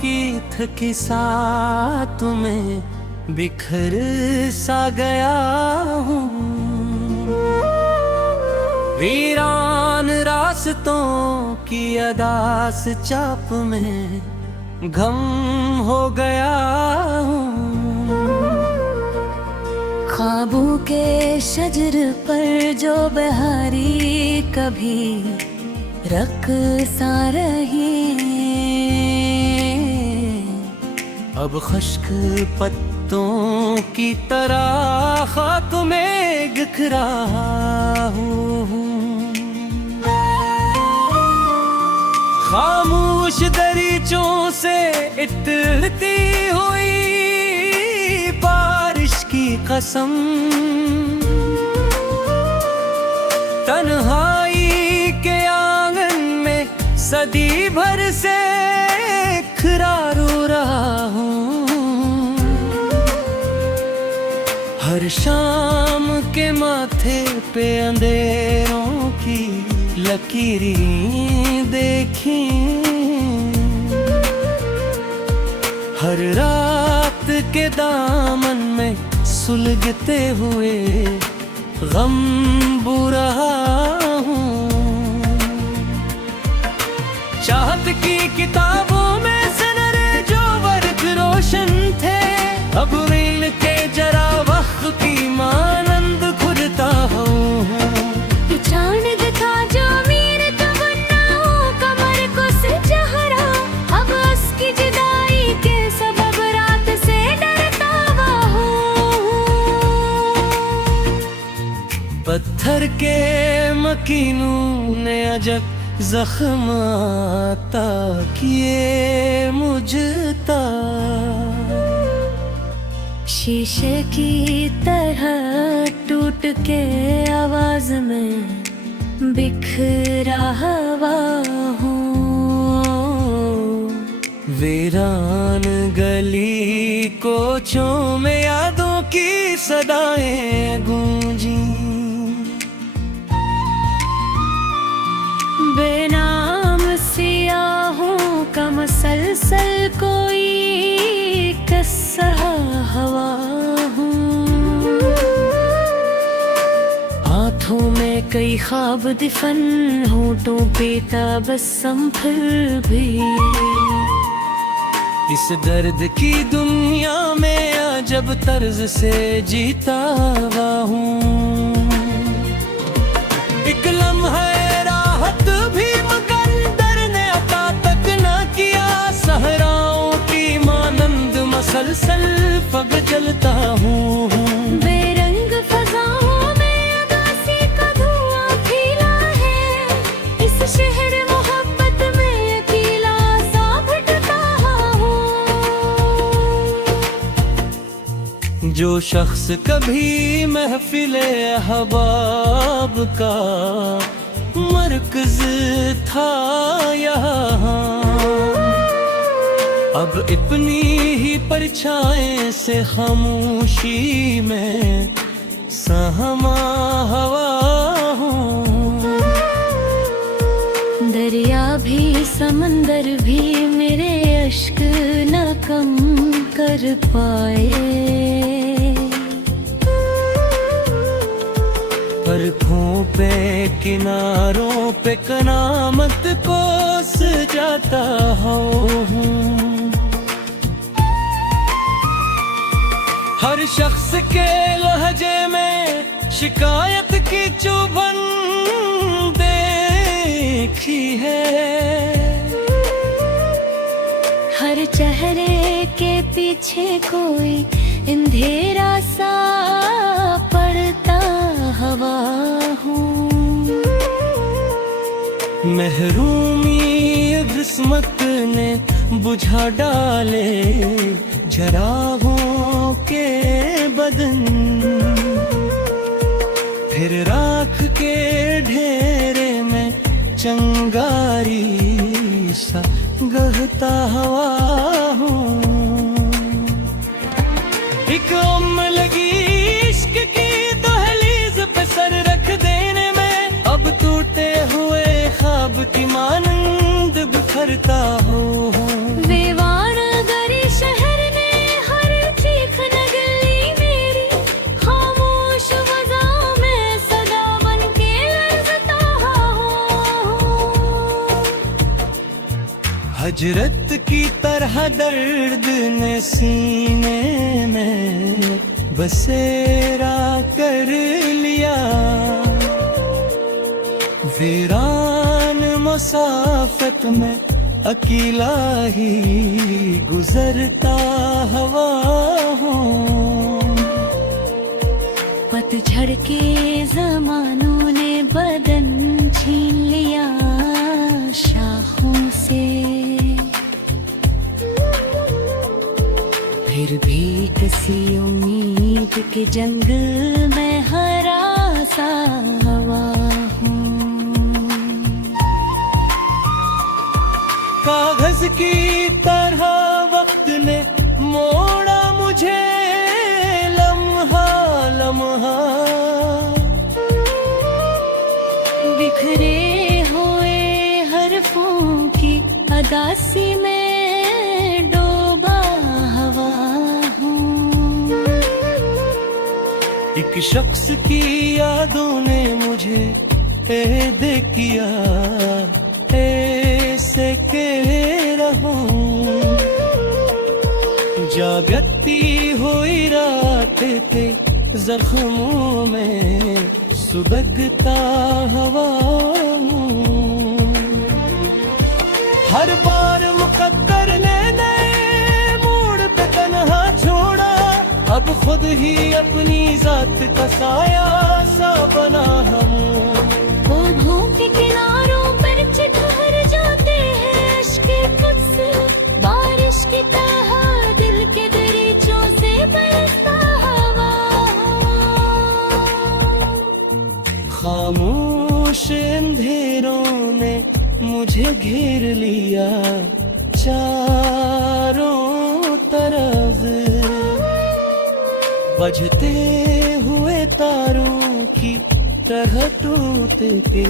की थकी साथ में बिखर सा गया हूँ। वीरान रास्तों की अदास चाप में गम हो गया हूँ। ख्वाबों के शजर पर जो बहारी कभी रक़्सा रही, अब खुश्क पत्तों की तरह खाक में बिखरा हूँ। खामोश दरीचों से इतलती हुई बारिश की कसम, तन्हाई के आंगन में सदी भर से खरा रो रहा हूँ। हर शाम के माथे पे अंधेरों की लकीरें देखी, हर रात के दामन में सुलगते हुए गम बू रहा हूँ। चाहत की किताबों में सनरे जो वर्क रोशन थे, अब इनके जरा वक्त की मानंद खुदता हूँ। चांद दिखा जो मेरे तमन्नाओं कमर को सजहरा, अब उसकी जुदाई के सबब रात से डरता हूँ। पत्थर के मकीनों ने अजब जख्म आता किए मुझता, शीशे की तरह टूट के आवाज में बिखरा हुआ हूँ। वीरान गली कोचों में यादों की सदाएं गूंजी, बेनाम सियाहों का मसलसल कोई किस्सा हवा हूँ। हाथों में कई ख्वाब दिफन, होठों पे तबस्सुम फिर भी। इस दर्द की दुनिया में अजब तर्ज से जीता हुआ हूँ। एक लम्हा राहत भी मुकद्दर ने अता तक न किया, सहराओं की मानंद मसलसल पग चलता हूँ। बेरंग फज़ाओं में उदासी का धुआं फैला है, इस शहर मोहब्बत में अकेला सा भटका हूँ। जो शख्स कभी महफिले अहबाब का मरकज था यहाँ, अब अपनी ही परछाएं से खामोशी में सहमा हवा हूँ। दरिया भी समंदर भी मेरे अश्क न कम कर पाए, परखों पे किनारों पे कनामत कोस जाता हूँ। हर शख्स के लहजे में शिकायत की चुभन देखी है, हर चेहरे के पीछे कोई अंधेरा सा पड़ता हवा हूँ। महरूमी किस्मत ने बुझा डाले जराहों के बदन, फिर राख के ढेरे में चंगारी सा गहता हवा हूँ। एक उम्र लगी इश्क की दहलीज पे सर रख देने में, अब टूटे हुए ख्वाब की मानंद बिखरता हूँ। हिजरत की तरह दर्द ने सीने में बसेरा कर लिया। वीरान मुसाफत में अकेला ही गुजरता हवा हूँ। पतझड़ के ज़मानों ने बदन छीन लिया शाखों से, फिर भी किसी उम्मीद के जंगल में हरासा हवा हूँ। कागज की तरह वक्त ने मोड़ा मुझे लम्हा लम्हा। बिखरे हुए हरफों की अदासी में डूबा हवा हूँ। एक शख्स की यादों ने मुझे ऐद किया, ऐसे के रहूं। जागती हुई रात के जख्मों में सुबकता हवा हूँ। हर बार मुकद्दर ने नए मोड़ पे तन्हा छोड़ा, अब खुद ही अपनी जात का साया सा बना हूँ। होठों के किनारों पर ठहर जाते हैं अश्के खुद, बारिश की तरह दिल के दरीचों से बरसता हवा। खामोश अंधेरों ने मुझे घेर लिया चारों तरफ। बजते हुए तारों की तरह टूट के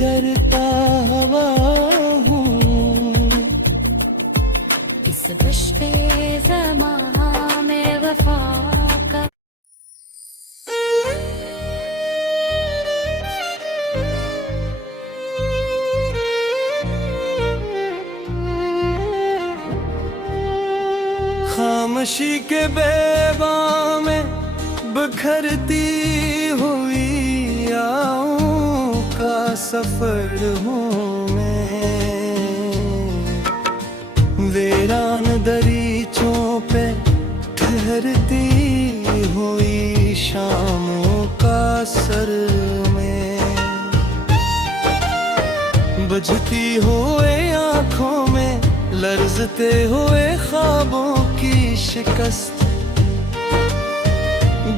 गिरता हवा हूँ। इस बश्ते ज़मां में वफा का खामोशी के बेवा में बिखरती हुई आहों का सफर हूँ मैं। वीरान दरीचों पे ठहरती हुई शामों का सर में। बजती हुए आँखों में लर्जते हुए ख्वाबों की शिकस्त।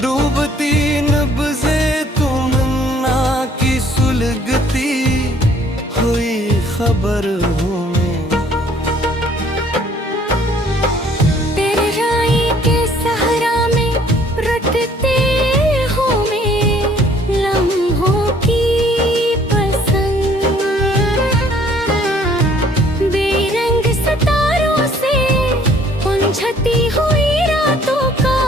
डूबती नब्ज़े तुमन्ना की सुलगती हुई खबर हूँ मैं। तेरे राई के सहरा में रटते हूँ मैं लम्हों की पसंद। बेरंग सितारों से उलझती हुई रातों का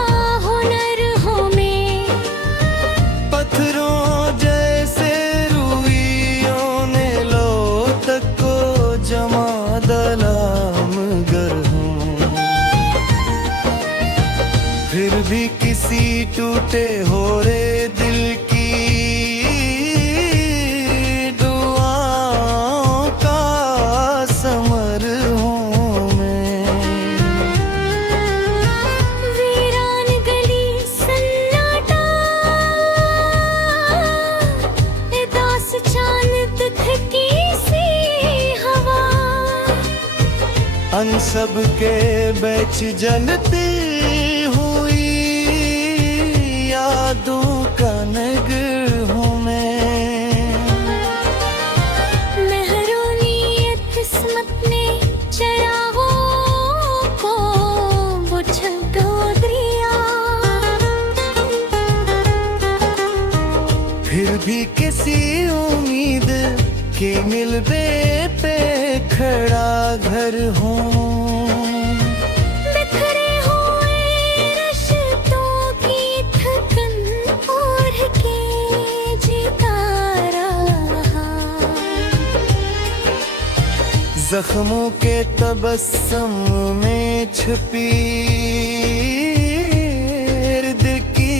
हुनर हूँ मैं। पत्थरों जैसे रूइयों ने लो तक को जमा दलाम गर हूँ। फिर भी किसी टूटे हो रे दिल की दुआओं का समर हूँ मैं। वीरान गली सन्नाटा उदास चांद थकी सी हवा। अन सब के बेच जलती हुई यादों का नगर हूँ मैं। महरूनियत किस्मत ने चरागों को बुझा दिया। फिर भी किसी उम्मीद की मिलबे पे खड़ा घर हूँ। बिखरे हुए रिश्तों की थकन ओढ़ के जीता रहा। जख्मों के तबस्सुम में छुपी इर्द की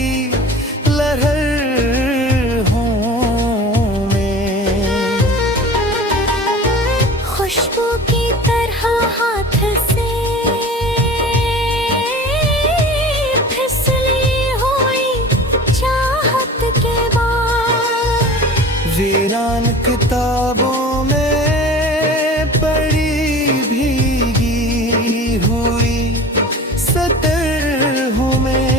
लहर हूँ मैं। खुशबू की तरह हाथ से फिसली हुई चाहत के बाद, वीरान किताबों में पड़ी भीगी हुई सतर हूँ मैं।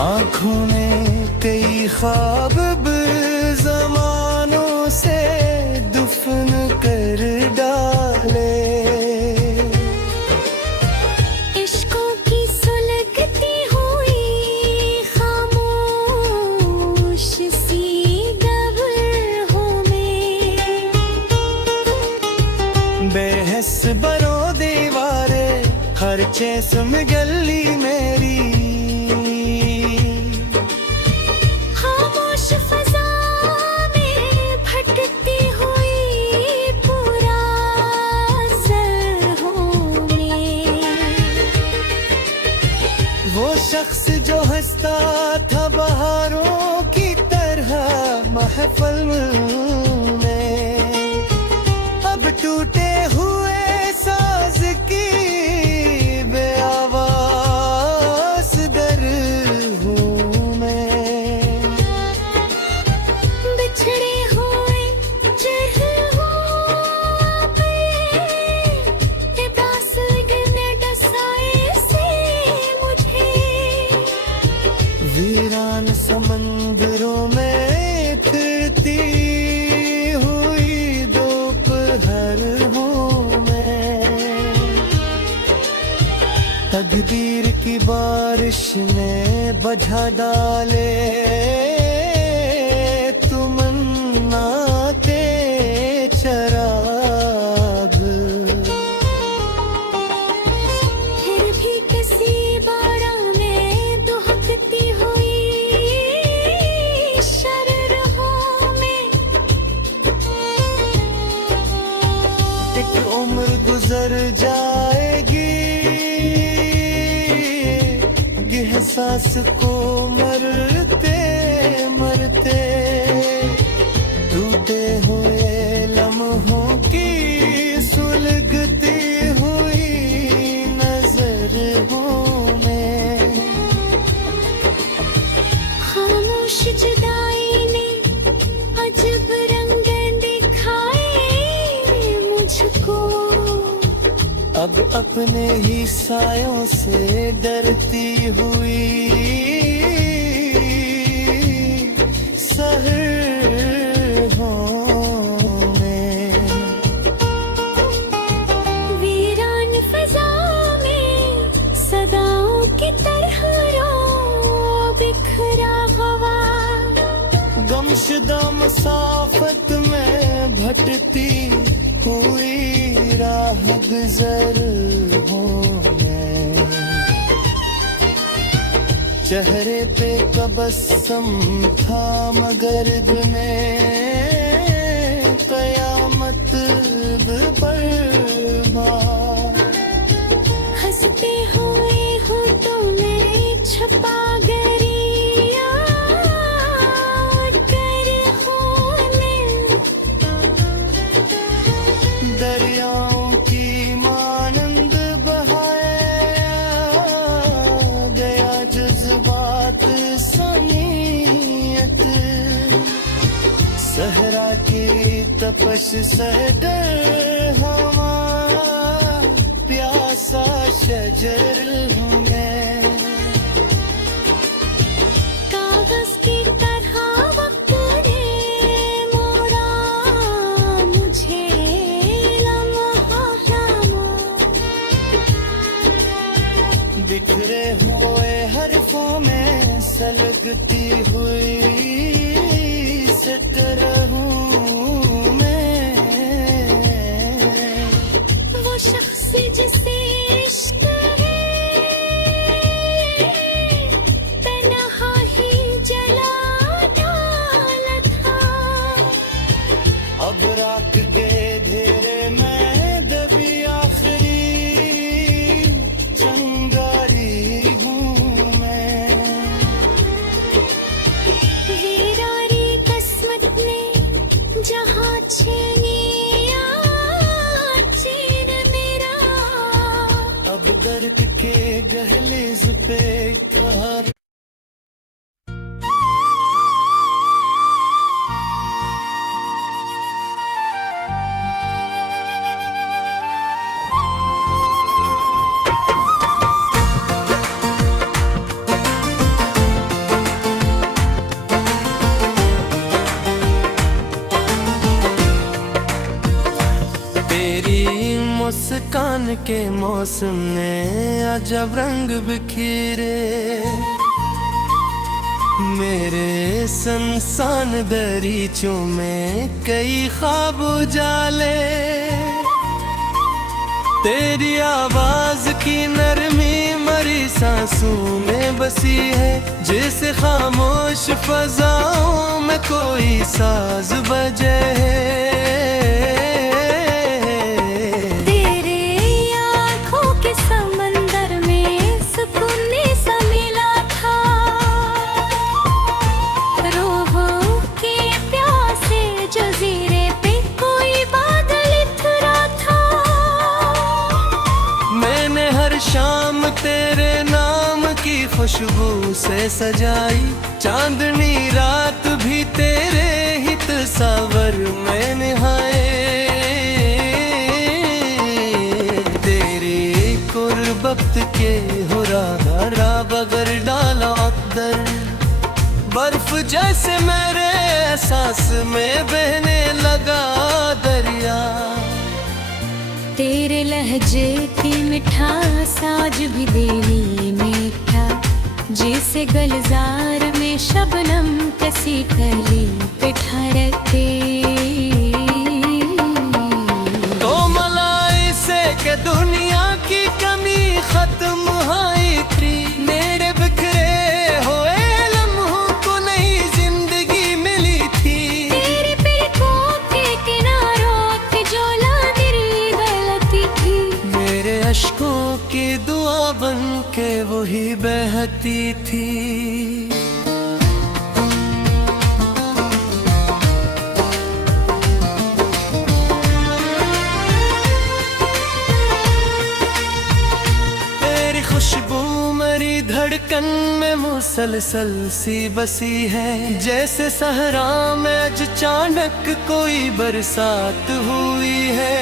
आँखों ने कई ख्वाब ज़मानों से दुफन कर डाले। इश्कों की सुलगती हुई खामोश सी गबर हूँ मैं। बेहस बनो दीवारे हर चेसम गली मेरी। खामोश फजा में भटकती हुई पूरा सर हूँ मैं। वो शख्स जो हंसता था बहारों की तरह महफिल में, अब टूटे हुए साज की बेआवाज़ दर हूँ मैं। बिछड़े हुए जहरों पे लिबास लगने डसाए से मुझे। वीरान समंदरों में फिरती हुई दोपहर हूँ मैं। तकदीर की बारिश ने बझा डाले तमन्ना के चराग। फिर भी किसी बाड़ा में दुहकती हुई शरर हूँ मैं। एक उम्र गुजर जाएगी एहसास को मरते मरते। टूटे हुए लम्हों की सुलगती हुई नजर हूँ मैं। खामोश जुदाई ने अजब रंग दिखाए मुझको। अब अपने ही सायों से डरती हुई सहर हूँ मैं। वीरान फजा में सदाओं की तरह रो बिखरा हवा। गमशुदा मसाफत में भटती हुई राह गुजर हूँ मैं। चेहरे पे तबस्सुम था मगर में कयामत बर्बाद। हंसते हुए होठों में छुपा गरिया कर होने। दरियाओं की मानंद बहाया गया जज्बात सनीयत। सहरा की तपश सहकर हवा प्यासा शजर हूँ मैं। कागज की तरह वक्त ने मोड़ा मुझे लम्हा लम्हा। बिखरे हुए हरफों में सलगती हुई सटर हूँ मैं। वो शख्स जिसे इश्क है तन्हा ही जला डाला था। अब राख के घेरे में बजट के दहलीज पे कार। मुस्कान के मौसम ने अजब रंग बिखेरे, मेरे संसान दरीचों में कई ख्वाब उजाले। तेरी आवाज की नरमी मरी सांसों में बसी है, जैसे खामोश फजाओं में कोई साज बजे। शाम तेरे नाम की खुशबू से सजाई, चांदनी रात भी तेरे ही तस्वर में नहाए। तेरी कुर्बत के हो रहा बगर डाला अक्दर, बर्फ जैसे मेरे एहसास में बहने लगा दरिया। तेरे लहजे की मिठास आज भी देवी में था, जिसे गलजार में शबनम कसी कली पे ठहरते। तो मलाई से के दुनिया की कमी खत्म हुई थी, मेरे बिखरे हुए लम्हों को नई जिंदगी मिली थी। तेरे पलकों के किनारों की जोला अश्कों की दुआ बन के वही बहती थी। तेरी खुशबू मेरी धड़कन में मुसलसल सी बसी है, जैसे सहरा में अचानक कोई बरसात हुई है।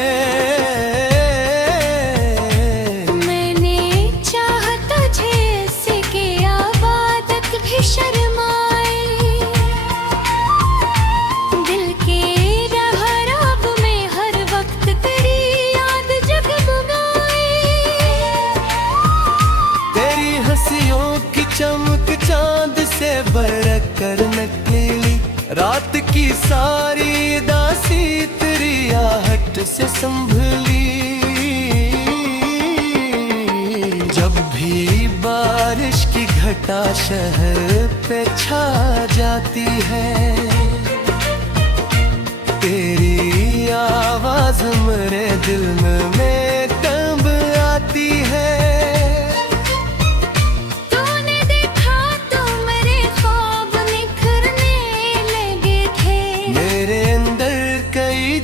चमक चांद से बरक कर निकली, रात की सारी दासी तेरी आहट से संभली। जब भी बारिश की घटा शहर पे छा जाती है, तेरी आवाज मेरे दिल में कब आती है।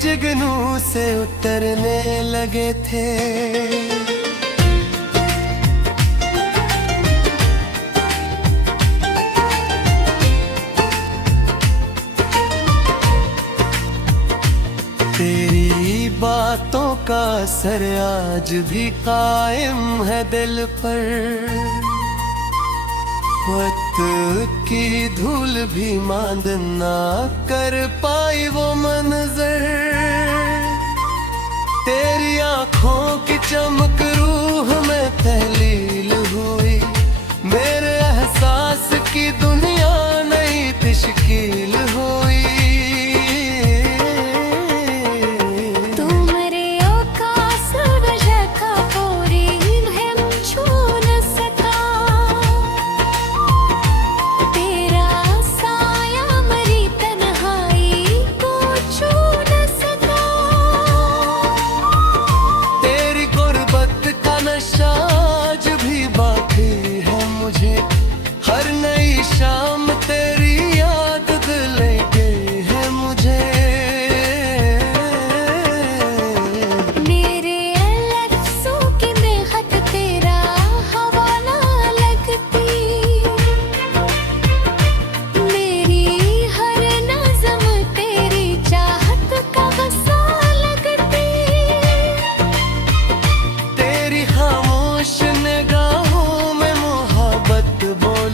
जगनू से उतरने लगे थे। तेरी बातों का असर आज भी कायम है दिल पर, वक्त की धूल भी मांद ना कर पाई वो मंजर। तेरी आँखों की चमक रूह में तहलील हुई, मेरे एहसास की दुनिया नई तश्कील हुई। हर नई शाम तेरी याद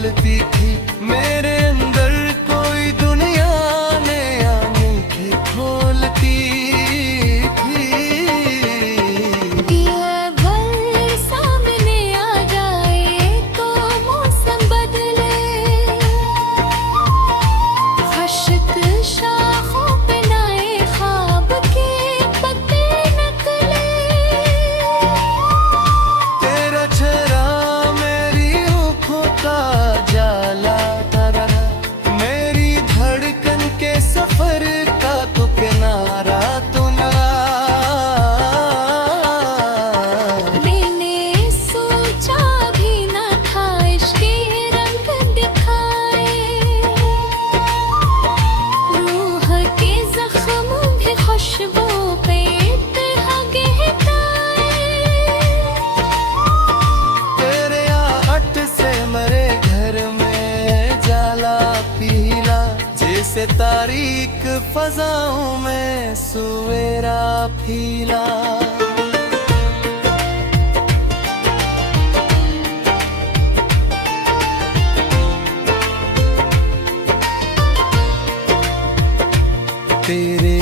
बोलती थी मेरे अंदर कोई दुनिया ने आंखें खोलती थी। ये पल सामने आ जाए तो मौसम बदले, खश्त शाखों पे नए ख्वाब के पत्ते नकले। तेरा चेहरा मेरी आँखों का जाला तारा, मेरी धड़कन के सफर का तो किनारा तू ना। मैंने सोचा भी न था इश्क के रंग दिखाए, रूह के जख्म भी खुशबू पे इत्तेहा गहराए। तेरे आहट से मरे घर में जाला पीला, जैसे तारीक फजाओं में सुवेरा फीला। तेरे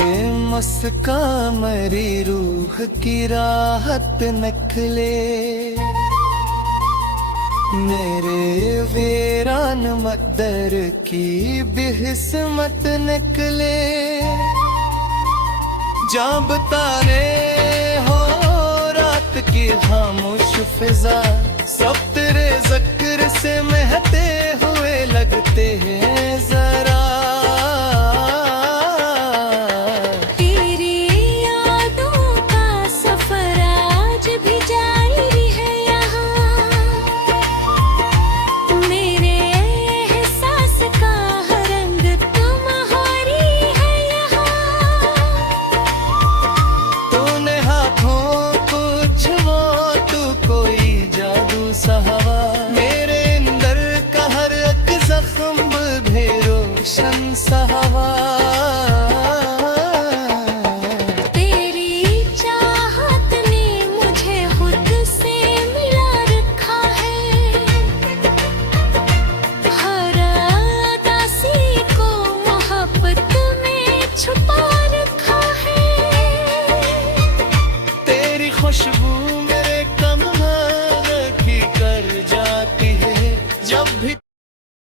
मस्का मरी रूह की राहत नखले, मेरे वीरान मदर की बेहिस्मत निकले। जब तारे हो रात की खामोश फिजा, सब तेरे जिक्र से महते हुए लगते हैं